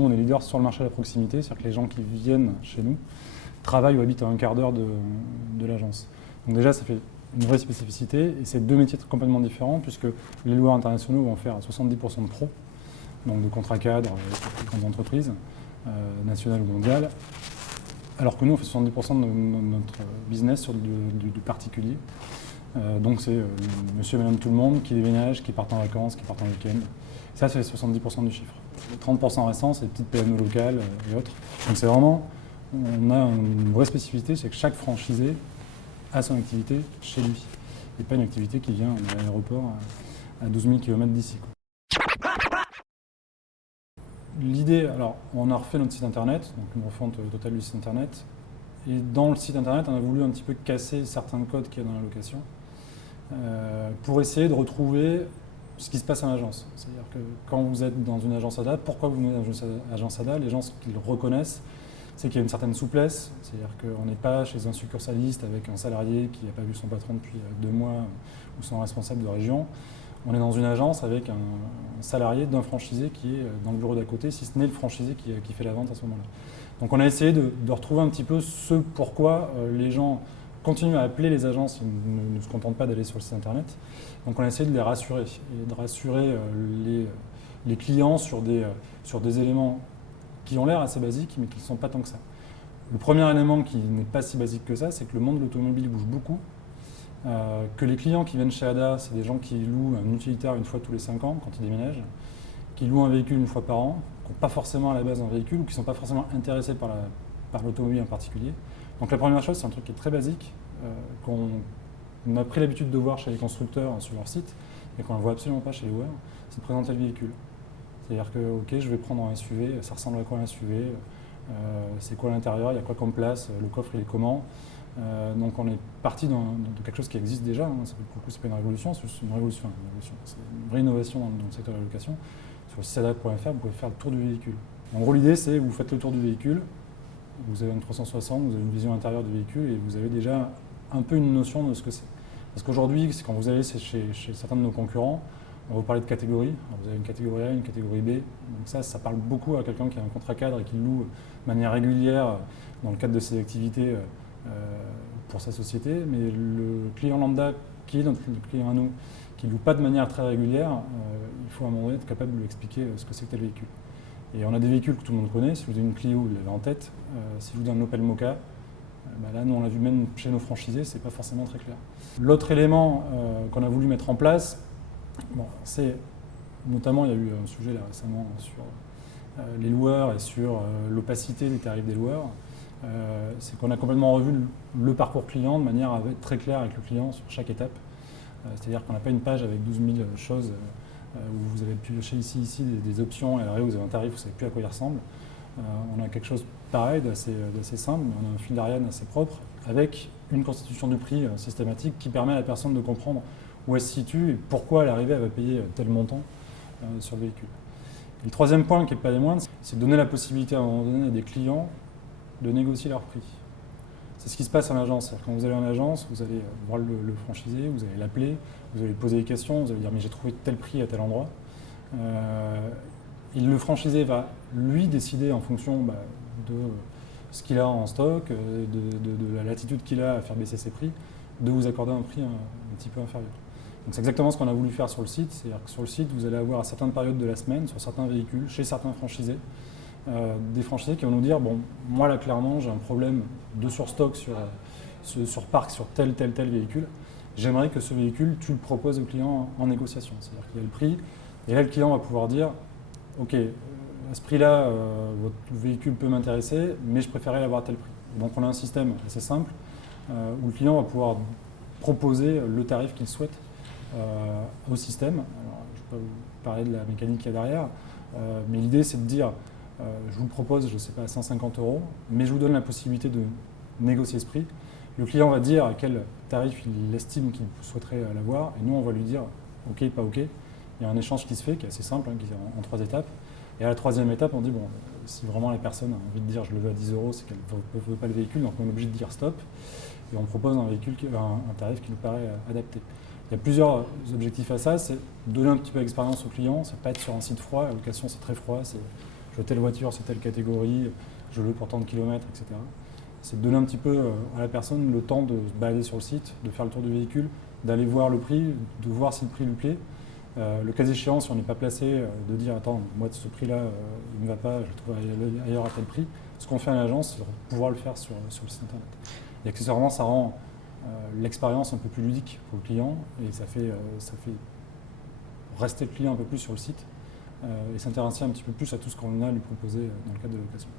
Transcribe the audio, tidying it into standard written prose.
nous, on est leader sur le marché de la proximité, c'est-à-dire que les gens qui viennent chez nous travaillent ou habitent à un quart d'heure de l'agence. Donc déjà, ça fait une vraie spécificité, et c'est deux métiers complètement différents, puisque les loueurs internationaux vont faire 70% de pros, donc de contrats cadres avec les grandes entreprises, nationales ou mondiales, alors que nous, on fait 70% de notre business sur du particulier. Donc c'est monsieur et madame tout le monde qui déménagent, qui partent en vacances, qui partent en week-end. Ça, c'est 70% du chiffre. Les 30% restants, c'est les petites PME locales et autres. Donc c'est vraiment, on a une vraie spécificité, c'est que chaque franchisé a son activité chez lui. Et pas une activité qui vient de l'aéroport à 12 000 km d'ici. L'idée, alors on a refait notre site internet, donc une refonte totale du site internet. Et dans le site internet, on a voulu un petit peu casser certains codes qu'il y a dans la location pour essayer de retrouver ce qui se passe en agence. C'est-à-dire que quand vous êtes dans une agence ADA, pourquoi vous venez dans une agence ADA? Les gens, ce qu'ils reconnaissent, c'est qu'il y a une certaine souplesse. C'est-à-dire qu'on n'est pas chez un succursaliste avec un salarié qui n'a pas vu son patron depuis 2 mois ou son responsable de région. On est dans une agence avec un salarié d'un franchisé qui est dans le bureau d'à côté, si ce n'est le franchisé qui fait la vente à ce moment-là. Donc on a essayé de retrouver un petit peu ce pourquoi les gens continuent à appeler les agences, ils ne se contentent pas d'aller sur le site internet. Donc on a essayé de les rassurer et de rassurer les clients sur des éléments qui ont l'air assez basiques mais qui ne sont pas tant que ça. Le premier élément qui n'est pas si basique que ça, c'est que le monde de l'automobile bouge beaucoup. Que les clients qui viennent chez ADA, c'est des gens qui louent un utilitaire une fois tous les 5 ans quand ils déménagent, qui louent un véhicule une fois par an, qui n'ont pas forcément à la base un véhicule ou qui ne sont pas forcément intéressés par l'automobile en particulier. Donc la première chose, c'est un truc qui est très basique, qu'on a pris l'habitude de voir chez les constructeurs sur leur site et qu'on ne voit absolument pas chez les loueurs, c'est de présenter le véhicule. C'est-à-dire que, ok, je vais prendre un SUV, ça ressemble à quoi un SUV, c'est quoi l'intérieur, il y a quoi comme place, le coffre il est comment. Donc on est parti de quelque chose qui existe déjà, hein. Pour le coup c'est pas une révolution, c'est juste une révolution, c'est une vraie innovation dans le secteur de la location. Sur le site ada.fr, vous pouvez faire le tour du véhicule. En gros l'idée c'est vous faites le tour du véhicule, vous avez une 360, vous avez une vision intérieure du véhicule et vous avez déjà un peu une notion de ce que c'est. Parce qu'aujourd'hui, quand vous allez chez certains de nos concurrents, on va vous parler de catégories. Alors, vous avez une catégorie A, une catégorie B. Donc ça parle beaucoup à quelqu'un qui a un contrat cadre et qui loue de manière régulière dans le cadre de ses activités pour sa société. Mais le client lambda, qui est notre client à nous, qui ne loue pas de manière très régulière, il faut à un moment donné être capable de lui expliquer ce que c'est que tel véhicule. Et on a des véhicules que tout le monde connaît. Si vous avez une Clio, vous l'avez en tête. Si vous avez un Opel Mokka, là, nous, on l'a vu même chez nos franchisés, c'est pas forcément très clair. L'autre élément qu'on a voulu mettre en place, c'est notamment, il y a eu un sujet là récemment sur les loueurs et sur l'opacité des tarifs des loueurs. C'est qu'on a complètement revu le parcours client de manière à être très clair avec le client sur chaque étape. C'est-à-dire qu'on n'a pas une page avec 12 000 choses où vous avez pioché ici des options et alors vous avez un tarif, vous ne savez plus à quoi il ressemble. On a quelque chose pareil, d'assez simple, mais on a un fil d'Ariane assez propre, avec une constitution du prix systématique qui permet à la personne de comprendre où elle se situe et pourquoi à l'arrivée elle va payer tel montant sur le véhicule. Et le troisième point, qui n'est pas des moindres, c'est de donner la possibilité à un moment donné à des clients de négocier leur prix. C'est ce qui se passe en agence. Quand vous allez en agence, vous allez voir le franchisé, vous allez l'appeler, vous allez poser des questions, vous allez dire mais j'ai trouvé tel prix à tel endroit. Et le franchisé va lui décider en fonction de ce qu'il a en stock, de la latitude qu'il a à faire baisser ses prix, de vous accorder un prix un petit peu inférieur. Donc c'est exactement ce qu'on a voulu faire sur le site, c'est-à-dire que sur le site vous allez avoir à certaines périodes de la semaine, sur certains véhicules, chez certains franchisés, des franchisés qui vont nous dire bon, moi là clairement j'ai un problème de surstock sur parc sur tel véhicule, j'aimerais que ce véhicule tu le proposes au client en négociation, c'est-à-dire qu'il y a le prix, et là le client va pouvoir dire ok, à ce prix-là, votre véhicule peut m'intéresser, mais je préférais l'avoir à tel prix. Donc on a un système assez simple où le client va pouvoir proposer le tarif qu'il souhaite au système. Alors, je peux vous parler de la mécanique qu'il y a derrière, mais l'idée c'est de dire je vous le propose, je ne sais pas, à 150 €, mais je vous donne la possibilité de négocier ce prix. Le client va dire à quel tarif il estime qu'il souhaiterait l'avoir, et nous on va lui dire ok, pas ok. Il y a un échange qui se fait, qui est assez simple, qui est en 3 étapes. Et à la 3e étape, on dit, bon, si vraiment la personne a envie de dire je le veux à 10 €, c'est qu'elle ne veut pas le véhicule, donc on est obligé de dire stop. Et on propose un tarif qui nous paraît adapté. Il y a plusieurs objectifs à ça, c'est donner un petit peu d'expérience au client, c'est pas être sur un site froid, la location c'est très froid, je veux telle voiture, c'est telle catégorie, je loue pour tant de kilomètres, etc. C'est de donner un petit peu à la personne le temps de se balader sur le site, de faire le tour du véhicule, d'aller voir le prix, de voir si le prix lui plaît. Le cas échéant, si on n'est pas placé, de dire attends, moi ce prix-là, il ne me va pas, je le trouve ailleurs à tel prix. Ce qu'on fait à l'agence, c'est de pouvoir le faire sur le site internet. Et accessoirement, ça rend l'expérience un peu plus ludique pour le client et ça fait rester le client un peu plus sur le site et s'intéresser un petit peu plus à tout ce qu'on a à lui proposer dans le cadre de la location.